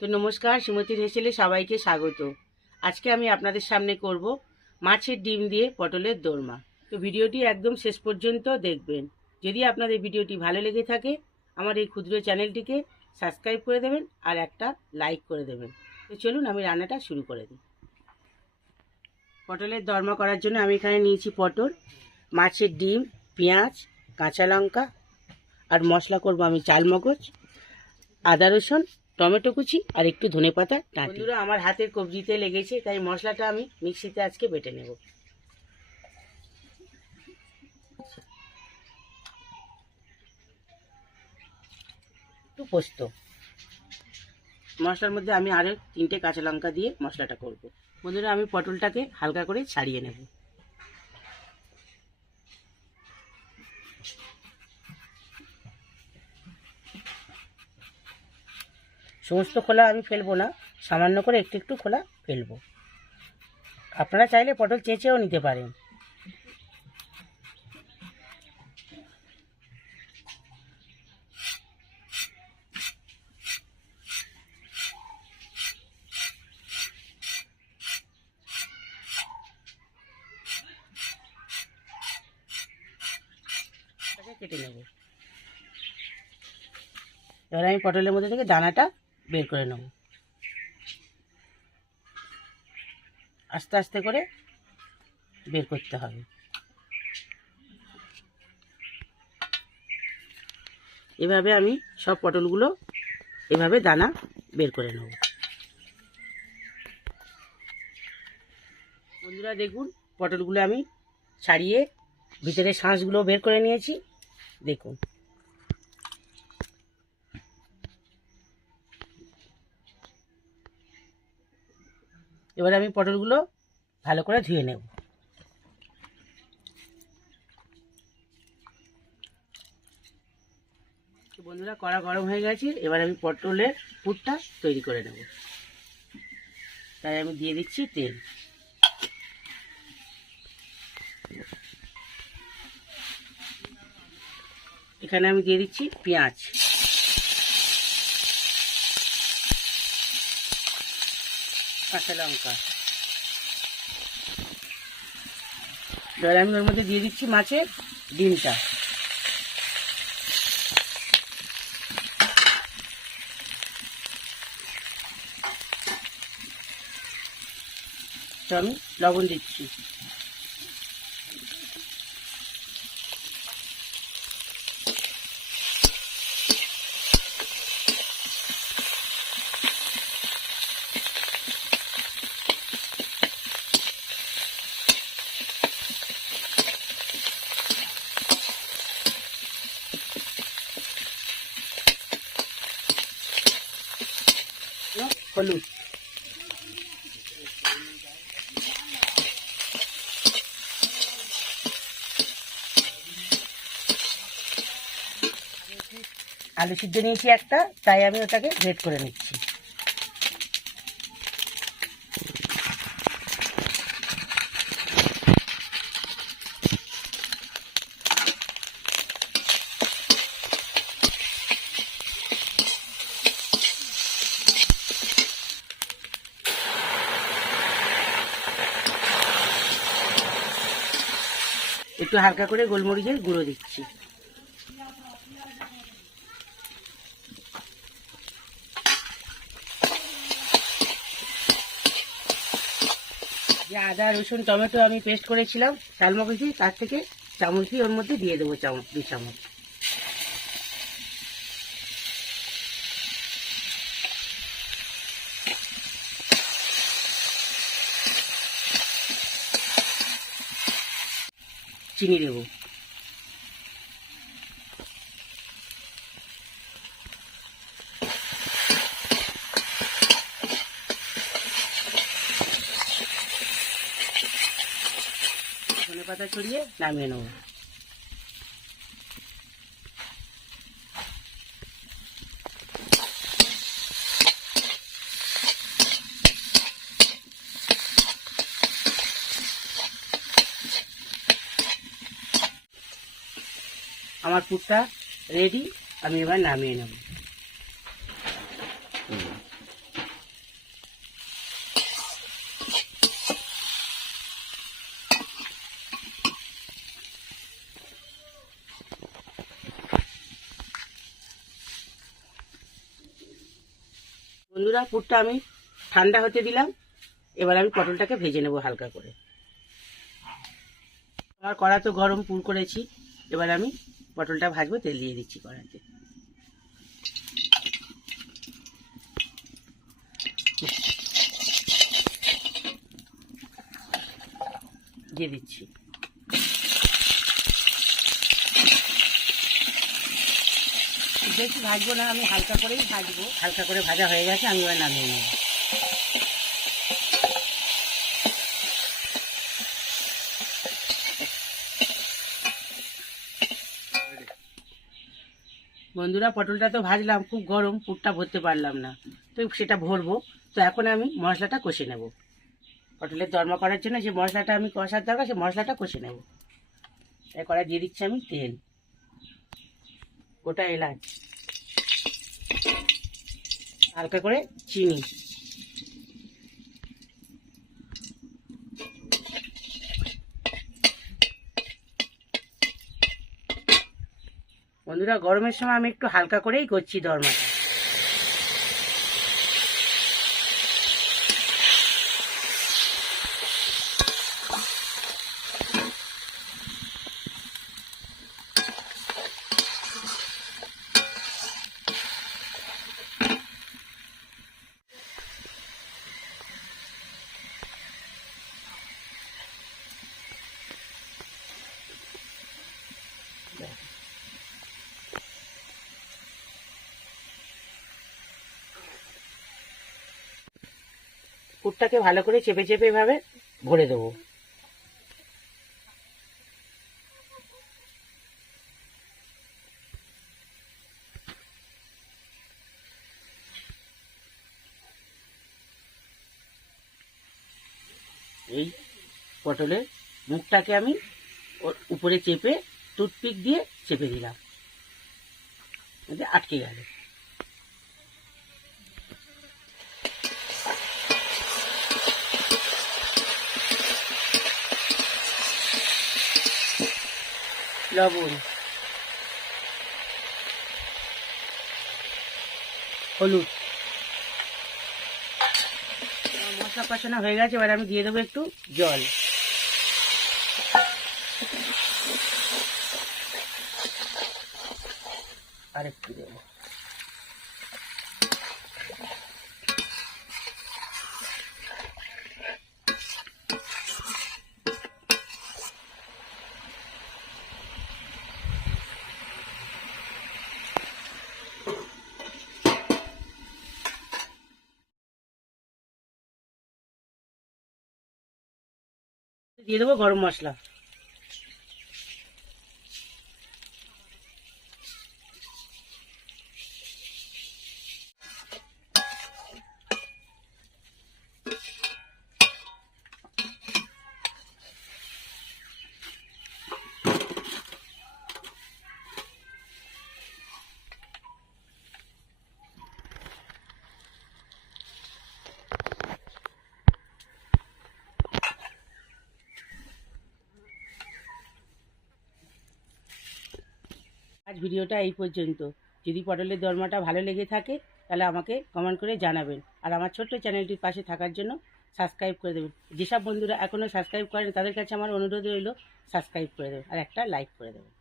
তো নমস্কার, সুমতির হেসেলে সবাইকে স্বাগত। আজকে আমি আপনাদের সামনে করব মাছের ডিম দিয়ে পটলের দোরমা। তো ভিডিওটি একদম শেষ পর্যন্ত দেখবেন। যদি আপনাদের ভিডিওটি ভালো লেগে থাকে আমার এই ক্ষুদ্র চ্যানেলটিকে সাবস্ক্রাইব করে দেবেন আর একটা লাইক করে দেবেন। তো চলুন আমি রান্নাটা শুরু করে দিই। পটলের দোরমা করার জন্য আমি এখানে নিয়েছি পটল, মাছের ডিম, পেঁয়াজ, কাঁচা লঙ্কা আর মশলা করব আমি চালমগজ, আদা রসুন, টমেটো কুচি আর একটু ধনেপাতা ডাঁটি। বন্ধুরা, আমার হাতের কবজিতে লেগেছে তাই মশলাটা আমি মিক্সিতে আজকে বেটে নেব। একটু পোস্ত, মশলার মধ্যে আমি আরও 3টে কাঁচা লঙ্কা দিয়ে মশলাটা করব। বন্ধুরা, আমি পটলটাকে হালকা করে ছাড়িয়ে নেব। সমস্ত খোলা আমি ফেলবো না, সামান্য করে একটু একটু খোলা ফেলবো। আপনারা চাইলে পটল চেঁচেও নিতে পারেন। কেটে নেব। এবার আমি পটলের মধ্যে থেকে দানাটা বের করে নেব। আস্তে আস্তে করে বের করতে হবে। এভাবে আমি সব পটলগুলো এভাবে দানা বের করে নেব। বন্ধুরা দেখুন, পটলগুলো আমি ছাড়িয়ে ভিতরে শাঁসগুলো বের করে নিয়েছি। দেখুন, এবার আমি পটলগুলো ভালো করে ধুয়ে নেব। বন্ধুরা, কড়া গরম হয়ে গেছে, এবার আমি পটলের পুরটা তৈরি করে নেব। তাই আমি দিয়ে দিচ্ছি তেল। এখানে আমি দিয়ে দিচ্ছি পেঁয়াজ, কাঁচা লঙ্কা। এবার আমি ওর মধ্যে দিয়ে দিচ্ছি মাছের ডিমটা। তো আমি লবণ দিচ্ছি। হলুদ, আলু সিদ্ধ নিয়েছি একটা, তাই আমি ওটাকে গ্রেট করে নিচ্ছি। একটু হালকা করে গোলমরিচের গুঁড়ো দিচ্ছি। যে আদা রসুন টমেটো আমি পেস্ট করেছিলাম চালমগজ দিয়ে, তার থেকে চামচ দিয়ে ওর মধ্যে দিয়ে দেবো 2 চামচ। চিনি দেবো। ধনেপাতা ছড়িয়ে নামিয়ে নেব। আমার পুরটা রেডি, আমি এবার নামিয়ে নেব। বন্ধুরা, পুরটা আমি ঠান্ডা হতে দিলাম। এবার আমি পটলটাকে ভেজে নেব হালকা করে। আমার কড়া তো গরম, পুর করেছি। এবার আমি পটলটা ভাজবো, তেল দিয়ে দিচ্ছি কড়াতে। দিয়ে দিচ্ছি। বেশি ভাজবো না, আমি হালকা করেই ভাজবো। হালকা করে ভাজা হয়ে গেছে, আমি এবার নামিয়ে নেব। বন্ধুরা, পটলটা তো ভাজলাম, খুব গরম, পুরটা ভরতে পারলাম না, তো সেটা ভরবো। তো এখন আমি মশলাটা কষে নেব। পটলের দরমা করার জন্য যে মশলাটা আমি কষার দরকার, সেই মশলাটা কষে নেব। তাই কড়াই দিয়ে দিচ্ছি আমি তেল, গোটা এলাচ, হালকা করে চিনি, বন্ধুরা গরমের সময় আমি একটু হালকা করেই করছি দরমাটা। পুরটাকে ভালো করে চেপে চেপে এভাবে ভরে দেবো। এই পটলের মুখটাকে আমি ওর উপরে চেপে টুথপিক দিয়ে চেপে দিলাম, আটকে গেল। লবণ, হলুদ, মশলা কষানো হয়ে গেছে। এবার আমি দিয়ে দেবো একটু জল। আর একটু দেবো। দিয়ে দেবো গরম মশলা। আজ ভিডিওটা এই পর্যন্ত। যদি পটলের দরমাটা ভালো লেগে থাকে তাহলে আমাকে কমেন্ট করে জানাবেন, আর আমার ছোট্ট চ্যানেলটির পাশে থাকার জন্য সাবস্ক্রাইব করে দেবেন। যেসব বন্ধুরা এখনও সাবস্ক্রাইব করেন তাদের কাছে আমার অনুরোধ রইল সাবস্ক্রাইব করে দেবেন আর একটা লাইক করে দেবেন।